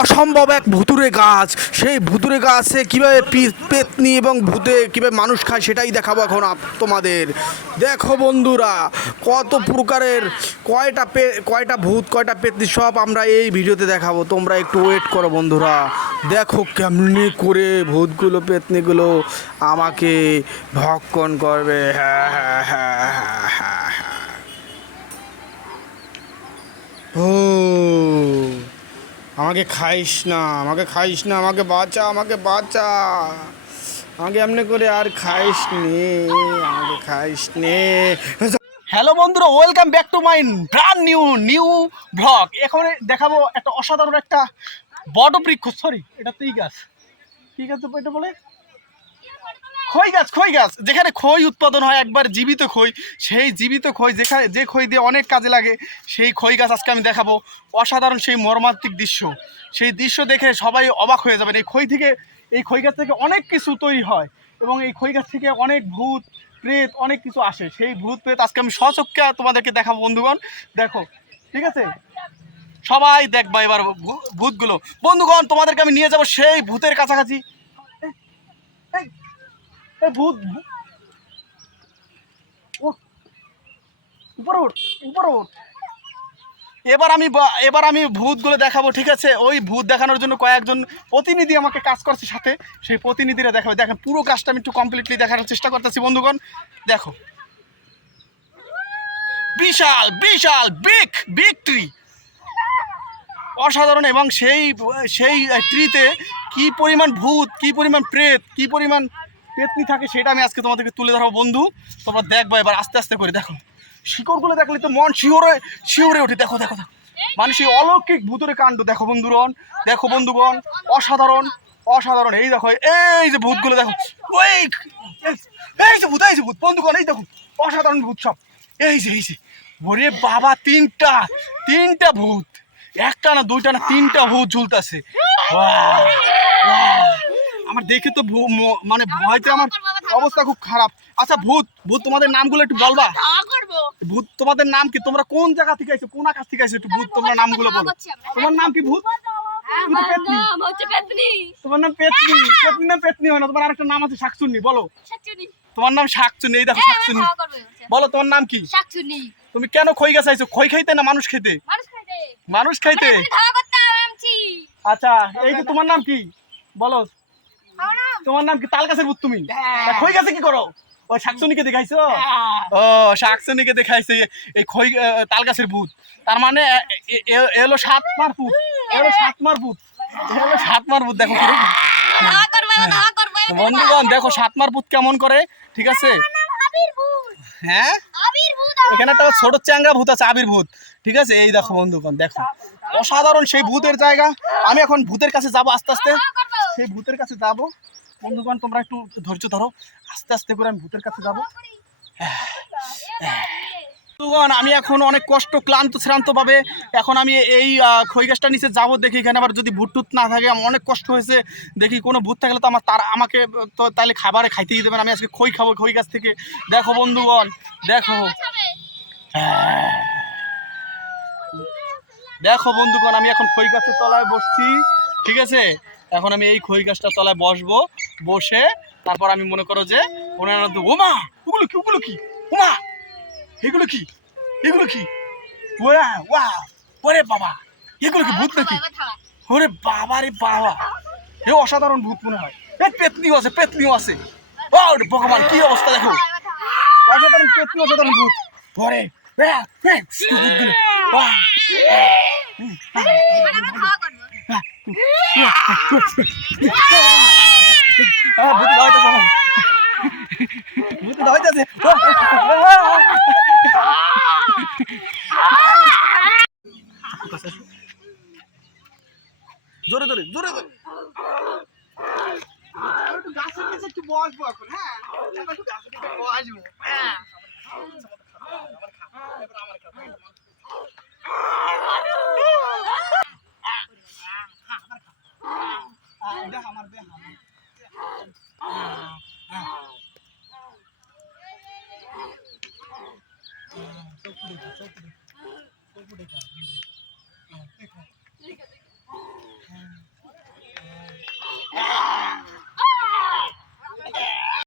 অসম্ভব এক ভুতুড়ে গাছ। সেই ভুতুড়ে গাছে কীভাবে পেতনি এবং ভূতে কীভাবে মানুষ খায় সেটাই দেখাবো এখন তোমাদের। দেখো বন্ধুরা, কত প্রকারের কয়টা ভূত কয়টা পেতনি সব আমরা এই ভিডিওতে দেখাবো। তোমরা একটু ওয়েট করো বন্ধুরা। দেখো কেমনি করে ভূতগুলো পেতনিগুলো আমাকে ভক্ষণ করবে। হ্যাঁ হ্যাঁ হ্যাঁ হ্যাঁ হ্যাঁ হ্যাঁ। ও আমাকে খাইস না, আমাকে খাইস না, আমাকে বাঁচা, আমাকে বাঁচা, আমাকে এমনি করে আর খাইস নে, আমাকে খাইস নে। হ্যালো বন্ধুরা, welcome back to my brand new blog. এখন দেখাবো একটা অসাধারণ একটা বট বৃক্ষ, সরি এটা তো গাছ, কি গাছ এটা বলে? খই গাছ, যেখানে খই উৎপাদন হয়, একবার জীবিত খই। সেই জীবিত খই যে খই দিয়ে অনেক কাজে লাগে, সেই খই গাছ আজকে আমি দেখাবো। অসাধারণ সেই মর্মান্তিক দৃশ্য, সেই দৃশ্য দেখে সবাই অবাক হয়ে যাবেন। এই খই গাছ থেকে অনেক কিছু তৈরি হয় এবং এই খই গাছ থেকে অনেক ভূত প্রেত অনেক কিছু আসে। সেই ভূত প্রেত আজকে আমি স্বচক্ষে তোমাদেরকে দেখাবো বন্ধুগণ। দেখো, ঠিক আছে, সবাই দেখবা এবার ভূতগুলো। বন্ধুগণ, তোমাদেরকে আমি নিয়ে যাবো সেই ভূতের কাছাকাছি। ভূত উপরে ওঠ, উপরে ওঠ। এবার আমি ভূতগুলো দেখাবো, ঠিক আছে? ওই ভূত দেখানোর জন্য কয়েকজন প্রতিনিধি আমাকে কাজ করছে সাথে, সেই প্রতিনিধিরা দেখাবে। দেখেন, পুরো কাজটা আমি একটু কমপ্লিটলি দেখানোর চেষ্টা করতেছি বন্ধুগণ। দেখো, বিশাল বিশাল বিগ ট্রি, অসাধারণ। এবং সেই ট্রিতে কি পরিমাণ ভূত, কি পরিমাণ প্রেত, কি পরিমাণ পেতনি থাকে সেটা আমি আজকে তোমাদেরকে তুলে ধরবো বন্ধু। তোমরা দেখবা এবার আস্তে আস্তে করে। দেখো, শিকড়গুলো দেখলে তো মন শিউরে ওঠে। দেখো দেখো দেখো, মানে সেই অলৌকিক ভূতের কাণ্ড। দেখো বন্ধুগণ, অসাধারণ অসাধারণ। এই দেখো, এই যে ভূতগুলো দেখো, এই যে ভূত বন্ধুগণ, এই দেখো অসাধারণ ভূত সব। এই যে ওরে বাবা, তিনটা ভূত, একটা না দুইটা না তিনটা ভূত ঝুলতেছে। আমার দেখে তো মানে ভয়তে আমার অবস্থা খুব খারাপ। আচ্ছা ভূত তোমাদের নামগুলো একটু বলবা? ভূত তোমাদের নাম কি? তোমরা কোন জায়গা থেকে আইছো, কোন আকাশ থেকে আইছো? একটু ভূত তোমরা নামগুলো বলো। তোমার নাম কি ভূত? তোমার নাম পেতনি? পেতনি না পেতনি হয় না, তোমার আরেকটা নাম আছে শাকচুন্নি। বলো তোমার নাম শাকচুন্নি। এই দেখো শাকচুন্নি, বলো তোমার নাম কি? তুমি কেন খই গাছ আইছো? খই খাইতে না মানুষ খাইতে? মানুষ খাইতে। আচ্ছা, এই যে তোমার নাম কি বলো? তোমার নাম কি? তাল গাছের ভূত তুমি? খই গাছে কি করো? ও শাকচুনিকে দেখাইছো? ও শাকচুনিকে দেখাইছে এই খই তাল গাছের ভূত। তার মানে এলো সাতমার ভূত, সাতমার ভূত। দেখো বন্ধুগণ, দেখো সাতমার ভূত কেমন করে, ঠিক আছে? হ্যাঁ, এখানে একটা ছোট চ্যাংড়া ভূত আছে, আবির ভূত, ঠিক আছে? এই দেখো বন্ধুগণ, দেখো অসাধারণ সেই ভূতের জায়গা। আমি এখন ভূতের কাছে যাব আস্তে আস্তে, সেই ভূতের কাছে যাব বন্ধুগণ। তোমরা একটু ধৈর্য ধরো, আস্তে আস্তে করে আমি ভূতের কাছে যাব। বন্ধুগণ, আমি এখন অনেক কষ্ট শ্রান্ত ভাবে এখন আমি এই খই গাছটা নিচে যাবো। দেখি এখানে আবার যদি ভূত টুত না থাকে, আমার অনেক কষ্ট হয়েছে। দেখি কোনো ভূত থাকলে তো আমাকে তো তাহলে খাবারে খাইতেই দেবেন। আমি আজকে খই খাবো খই গাছ থেকে। দেখো বন্ধুগণ, দেখো বন্ধুগণ, আমি এখন খই গাছের তলায় বসছি, ঠিক আছে? এখন আমি এই খই গাছটার তলায় বসবো, বসে তারপর আমি মনে করো যে ওমা ওগুলো কি ওমা এগুলো কি ওরে বাবা, এগুলো কি ভূত নাকি? ওরে বাবা রে বাবা, এ অসাধারণ ভূত মনে হয়। পেতনিও আছে। ও ভগবান, কি অবস্থা দেখো, অসাধারণ পেতনি, অসাধারণ ভূত। ওরে জোরে একটু গাছের নিচে একটু বসবো এখন। হ্যাঁ, একটু গাছের নিচে বসবো। হ্যাঁ, আমার